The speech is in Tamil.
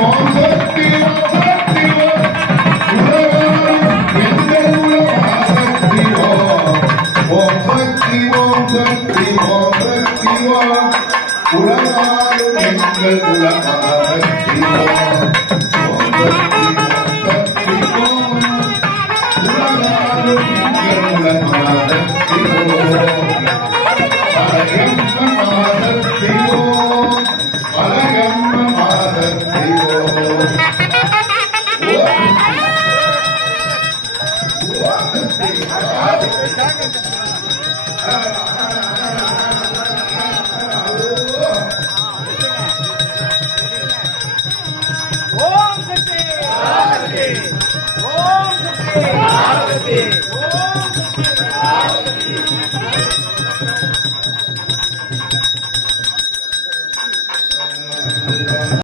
ஓம் சக்தி ஓம் சக்தி ஓம் எங்கள் மகாசக்தி ஓம் சக்தி ஓம் சக்தி ஓம் சக்தி ஓம் உலகாலும் எங்கள் மகாசக்தி ஓம் சக்தி சக்தி ஓம் உலகாலும் எங்கள் மகாசக்தி ஓம் அழகம்ம மகாசக்தி ஓம் அழகம்ம மகாசக்தி ஓம் ஓம் சக்தி ஓம் சக்தி ஓம் சக்தி